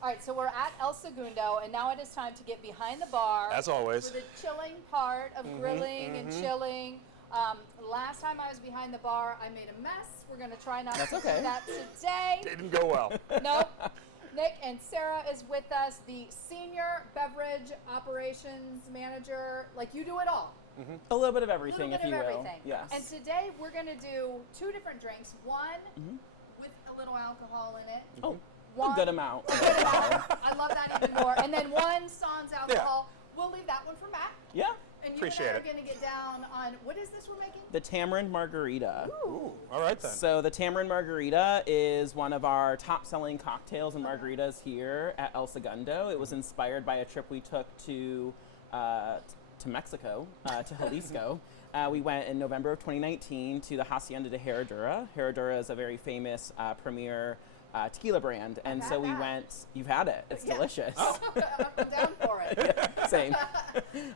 All right, so we're at El Segundo, and now it is time to get behind the bar. As always. For the chilling part of grilling and chilling. Last time I was behind the bar, I made a mess. We're going to try not to do that today. Didn't go well. Nope. Nick and Sarah is with us, the Senior Beverage Operations Manager. Like, you do it all. A little bit of everything, if you will. Yes. And today we're going to do 2 different drinks. One with a little alcohol in it. Oh, One, a good amount. A good amount. I love that even more. And then one sans alcohol. We'll leave that one for Matt. Yeah. And you Appreciate and I it. are going to get down on, what is this we're making? The Tamarind Margarita. Ooh, all right then. So the Tamarind Margarita is one of our top-selling cocktails and margaritas here at El Segundo. It was inspired by a trip we took to Mexico, to Jalisco. We went in November of 2019 to the Hacienda de Herradura. Herradura is a very famous premier tequila brand, and so we went. You've had it. It's delicious. I'm down for it. Same.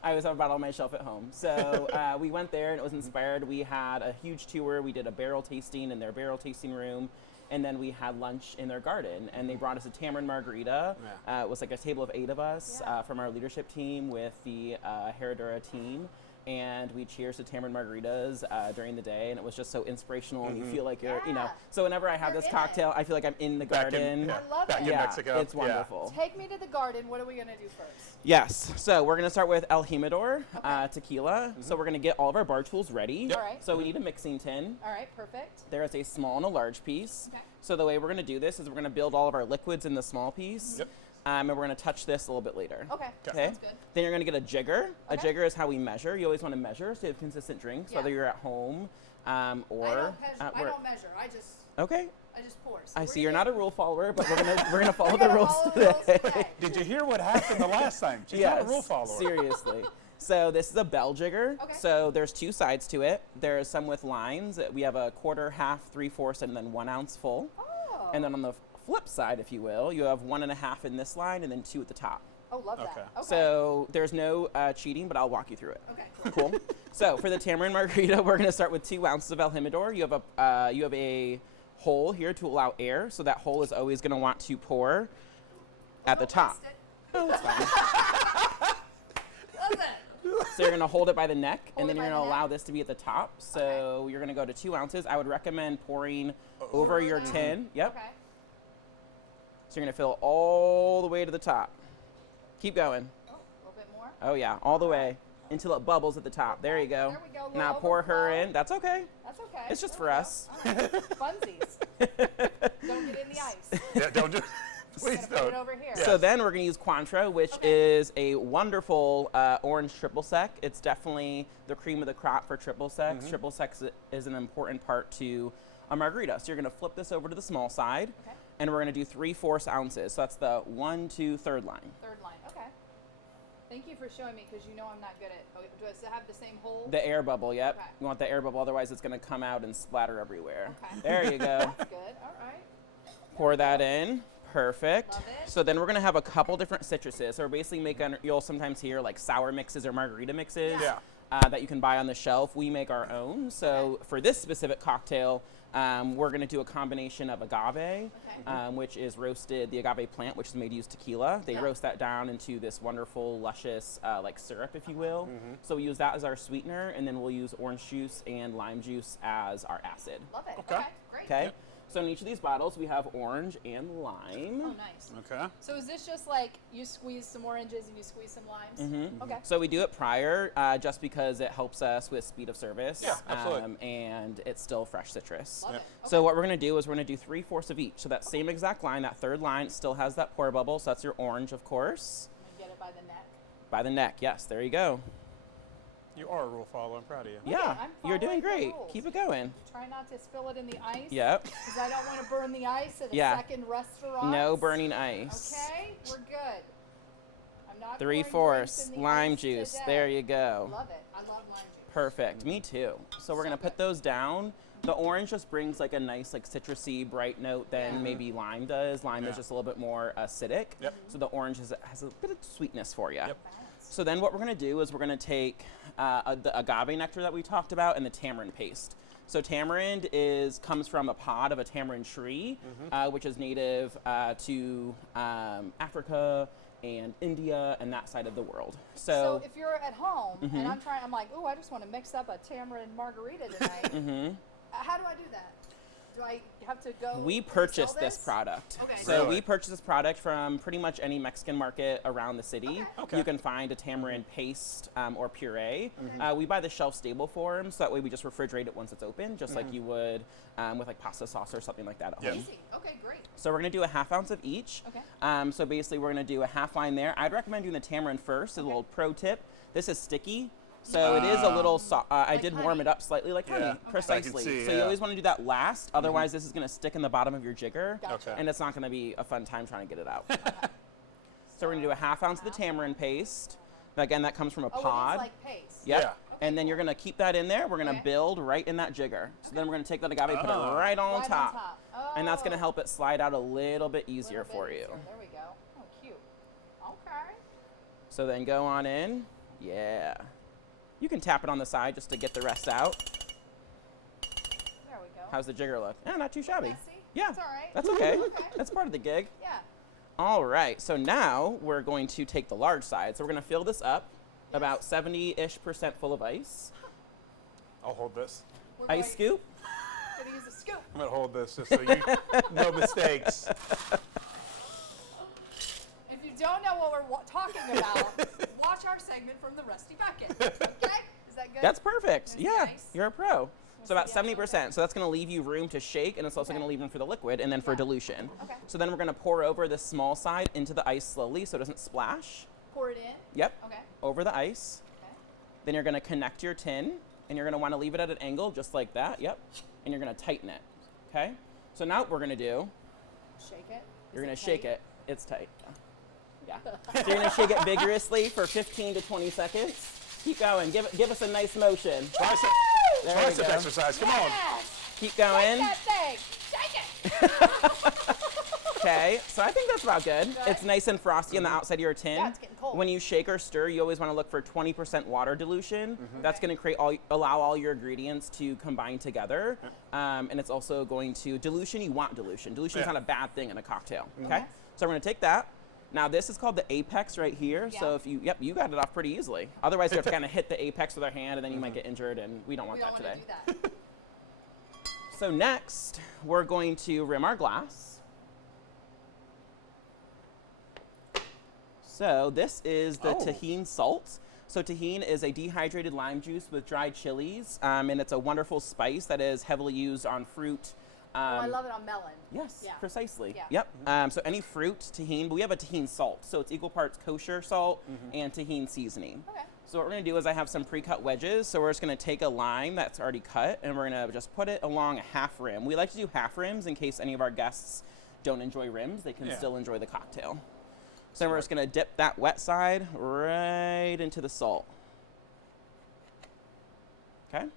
I always have a bottle on my shelf at home. So we went there, and it was inspired. We had a huge tour. We did a barrel tasting in their barrel tasting room, and then we had lunch in their garden. And they brought us a Tamarind Margarita. It was like a table of 8 of us from our leadership team with the Herradura team. And we cheers to Tamarind Margaritas during the day, and it was just so inspirational, and you feel like you're, you know. So whenever I have this cocktail, I feel like I'm in the garden. I love Back it. in Mexico. It's wonderful. Take me to the garden. What are we going to do first? Yes, so we're going to start with El Jimador tequila. So we're going to get all of our bar tools ready. All right. So we need a mixing tin. All right, perfect. There is a small and a large piece. Okay. So the way we're going to do this is we're going to build all of our liquids in the small piece. Yep. And we're going to touch this a little bit later. Okay. Okay. Sounds good. Then you're going to get a jigger. A Okay. jigger is how we measure. You always want to measure so you have consistent drinks, whether you're at home or I at don't work. measure. I just pour. So I we're see you're good. not a rule follower, but we're gonna follow We're the gonna rules follow the today. rules today. Did you hear what happened the last time? She's not a rule follower. Seriously. So this is a bell jigger. Okay. So there's 2 sides to it. There's some with lines. We have a quarter, half, 3/4, and then 1 ounce full. Oh. And then on the flip side, if you will, you have 1 1/2 in this line and then 2 at the top. Oh, love that. Okay. Okay. So there's no cheating, but I'll walk you through it. Okay. Cool. So for the Tamarind Margarita, we're gonna start with 2 ounces of El Jimador. You have a hole here to allow air, so that hole is always gonna want to pour at the top. Oh, that's fine. Love So you're gonna hold it by the neck, Hold and then it you're by gonna the allow neck. this to be at the top. So you're gonna go to 2 ounces. I would recommend pouring over your that. tin. Yep. Okay. So you're gonna fill all the way to the top. Keep going. Oh, a little bit more. Oh yeah, all the way until it bubbles at the top. There you go. There we go, a little Now pour her overflow. in. That's okay. That's okay. It's just There for we go. us. All right. Funsies. Don't get in the ice. Yeah, don't do. Please Gonna put it don't. over here. So then we're going to use Cointreau, which is a wonderful orange triple sec. It's definitely the cream of the crop for triple secs. Triple secs is an important part to a margarita. So you're going to flip this over to the small side, Okay. and we're going to do 3/4 ounces. So that's the 1, 2, third line. Third line. Okay. Thank you for showing me, because you know I'm not good at. Okay, does it have the same hole? The air bubble, yep. Okay. You want the air bubble, otherwise it's going to come out and splatter everywhere. Okay. There you go. That's good. All right. Pour that in. Perfect. Love it. So then we're going to have a couple different citruses. So we're basically making, you'll sometimes hear like sour mixes or margarita mixes Yeah. that you can buy on the shelf. We make our own. So for this specific cocktail, we're going to do a combination of agave, which is roasted, the agave plant, which is made to use tequila. They roast that down into this wonderful, luscious, like syrup, if you will. So we use that as our sweetener, and then we'll use orange juice and lime juice as our acid. Love it. Okay. Okay. Great. Okay? So in each of these bottles, we have orange and lime. Oh, nice. Okay. So is this just like you squeeze some oranges and you squeeze some limes? Mm-hmm. Okay. So we do it prior, just because it helps us with speed of service. Yeah, absolutely. And it's still fresh citrus. Love it. So Okay. what we're going to do is we're going to do 3/4 of each. So that same exact line, that third line, still has that pour bubble. So that's your orange, of course. I'm gonna get it by the neck. By the neck, yes. There you go. You are a rule follower. I'm proud of you. Look Yeah, it, I'm you're following doing the great. rules. Keep it going. Try not to spill it in the ice. Yep. Because I don't want to burn the ice at a Yeah. second restaurant. No burning ice. Okay, we're good. I'm not 3/4 pouring drinks in the lime ice juice. today. There you go. Love it. I love lime juice. Perfect. Me too. So we're So gonna put good. those down. The orange just brings like a nice like citrusy bright note than maybe lime does. Lime is just a little bit more acidic. Yep. So the orange has a bit of sweetness for you. Yep. So then what we're gonna do is we're gonna take the agave nectar that we talked about and the tamarind paste. So tamarind comes from a pod of a tamarind tree, which is native to Africa and India and that side of the world. So if you're at home and I'm like, ooh, I just want to mix up a tamarind margarita tonight. How do I do that? Do I have to go? We purchased this product. Okay. So we purchased this product from pretty much any Mexican market around the city. Okay. You can find a tamarind paste or puree. We buy the shelf-stable form, so that way we just refrigerate it once it's open, just like you would with like pasta sauce or something like that at home. Easy. Okay, great. So we're gonna do a ½ ounce of each. Okay. So basically we're gonna do a half line there. I'd recommend doing the tamarind first. A little pro tip. This is sticky. So it is a little I did warm it up slightly like honey, precisely. See, so you always want to do that last, otherwise this is going to stick in the bottom of your jigger, Gotcha. and it's not going to be a fun time trying to get it out. So we're going to do a ½ ounce of the tamarind paste. Again, that comes from a pod. It is like paste. Yep. Yeah. Okay, and then you're going to keep that in there. We're going to build right in that jigger. So then we're going to take that agave, put it right on top. And that's going to help it slide out a little bit easier for you. There we go. Oh, cute. Okay. So then go on in. Yeah. You can tap it on the side just to get the rest out. There we go. How's the jigger look? Eh, not too shabby. Messy? Yeah. That's all right. That's okay. Okay. That's part of the gig. Yeah. All right. So now we're going to take the large side. So we're going to fill this up about 70-ish% full of ice. I'll hold this. We're Ice scoop. Gonna use a scoop. I'm going to hold this just so you, no mistakes. If you don't know what we're talking about, watch our segment from the Rusty Bucket. Okay? Is that good? That's perfect. Is Yeah. nice? You're a pro. So about see the 70%. So that's going to leave you room to shake, and it's also going to leave room for the liquid and then for dilution. Okay. So then we're going to pour over the small side into the ice slowly so it doesn't splash. Pour it in. Yep. Okay. Over the ice. Okay. Then you're going to connect your tin, and you're going to want to leave it at an angle just like that. Yep. And you're going to tighten it. Okay? So now what we're going to do, Shake it. you're going to shake it. It's tight. Yeah. So you're going to shake it vigorously for 15 to 20 seconds. Keep going. Give us a nice motion. There we Tricep go. exercise. Come on. Yes. Keep going. Shake that thing. Shake it. Okay, so I think that's about good. Good. It's nice and frosty on the outside of your tin. Yeah, it's getting cold. When you shake or stir, you always want to look for 20% water dilution. That's going to allow all your ingredients to combine together. And it's also going to, dilution, you want dilution. Dilution is not a bad thing in a cocktail, okay? So we're going to take that. Now this is called the apex right here. Yeah. So if you, you got it off pretty easily. Otherwise you have to kind of hit the apex with our hand and then you might get injured, and we don't want We don't that want today. to do that. So next, we're going to rim our glass. So this is the tahine salt. So tahine is a dehydrated lime juice with dried chilies, and it's a wonderful spice that is heavily used on fruit. I love it on melon. Yes, Yeah. precisely. Yeah. Yep. So any fruit, tahine, but we have a tahine salt. So it's equal parts kosher salt and tahine seasoning. Okay. So what we're going to do is I have some pre-cut wedges. So we're just going to take a lime that's already cut, and we're going to just put it along a half rim. We like to do half rims in case any of our guests don't enjoy rims. They can still enjoy the cocktail. So then we're just going to dip that wet side right into the salt. Okay? Nice.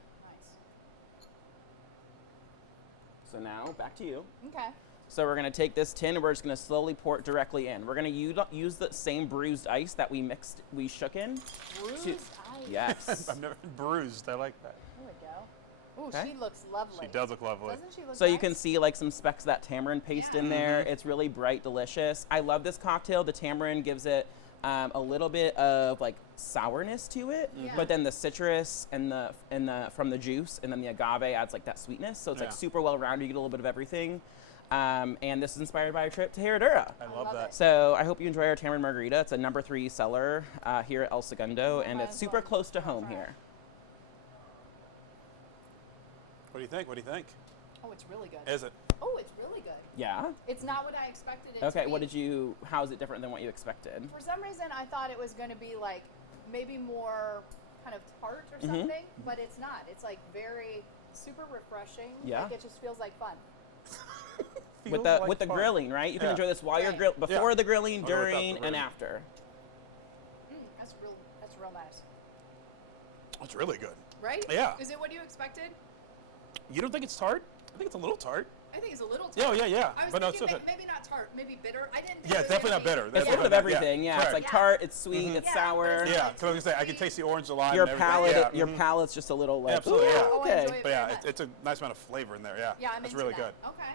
So now, back to you. Okay. So we're going to take this tin and we're just going to slowly pour it directly in. We're going to use the same bruised ice that we shook in. Bruised ice. Yes. I've never been bruised. I like that. There we go. Ooh, Okay. she looks lovely. She does look lovely. Doesn't she look So nice? you can see like some specks of that tamarind paste in there. It's really bright, delicious. I love this cocktail. The tamarind gives it a little bit of like sourness to it, but then the citrus and the from the juice and then the agave adds like that sweetness. So it's like super well rounded. You get a little bit of everything. And this is inspired by a trip to Herradura. I love that. So I hope you enjoy our Tamarind Margarita. It's a #3 seller here at El Segundo, and it's super close to home here. What do you think? What do you think? Oh, it's really good. Is it? Oh, it's really good. Yeah? It's not what I expected it to Okay, be. how is it different than what you expected? For some reason, I thought it was going to be like maybe more kind of tart or something, but it's not. It's like very super refreshing. Yeah. Like it just feels like fun. With the fun. grilling, right? You can enjoy this while you're Right. before the grilling, Or without the during, and grilling. after. That's real nice. It's really good. Right? Yeah. Is it what you expected? You don't think it's tart? I think it's a little tart. I think it's a little Yeah, tart. yeah. I was But no, thinking it's still good. maybe not tart, maybe bitter. I didn't think Yeah, it was definitely gonna not bitter. be- That's It's Yeah. full of everything. Yeah, it's correct. like tart, it's sweet, it's Yeah, sour. but Yeah, because I was gonna say I can taste the orange, the lime, Your and everything. palate, Yeah, your palate's just a little like. Absolutely, ooh, yeah. Oh, I okay. enjoy it But very yeah, much. it's a nice amount of flavor in there. Yeah, Yeah, I'm it's into really that. good. Okay.